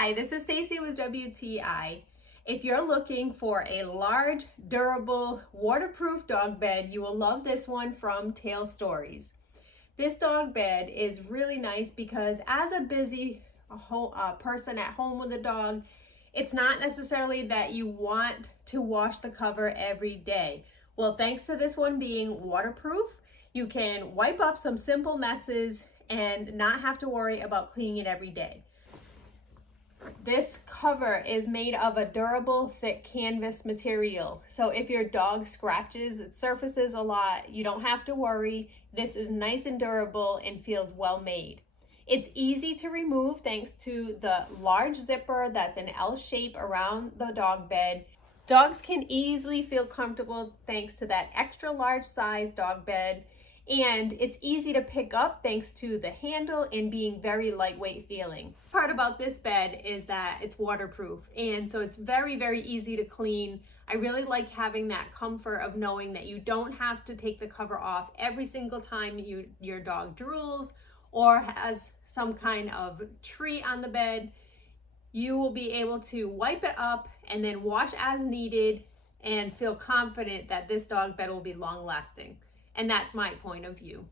Hi, this is Stacy with WTI. If you're looking for a large, durable, waterproof dog bed, you will love this one from Tail Stories. This dog bed is really nice because as a busy person at home with a dog, it's not necessarily that you want to wash the cover every day. Well, thanks to this one being waterproof, you can wipe up some simple messes and not have to worry about cleaning it every day. This cover is made of a durable, thick canvas material. So if your dog scratches its surfaces a lot, you don't have to worry. This is nice and durable and feels well made. It's easy to remove thanks to the large zipper that's an L shape around the dog bed. Dogs can easily feel comfortable thanks to that extra large size dog bed. And it's easy to pick up thanks to the handle and being very lightweight feeling. Part about this bed is that it's waterproof, and so it's very, very easy to clean. I really like having that comfort of knowing that you don't have to take the cover off every single time your dog drools or has some kind of treat on the bed. You will be able to wipe it up and then wash as needed and feel confident that this dog bed will be long lasting. And that's my point of view.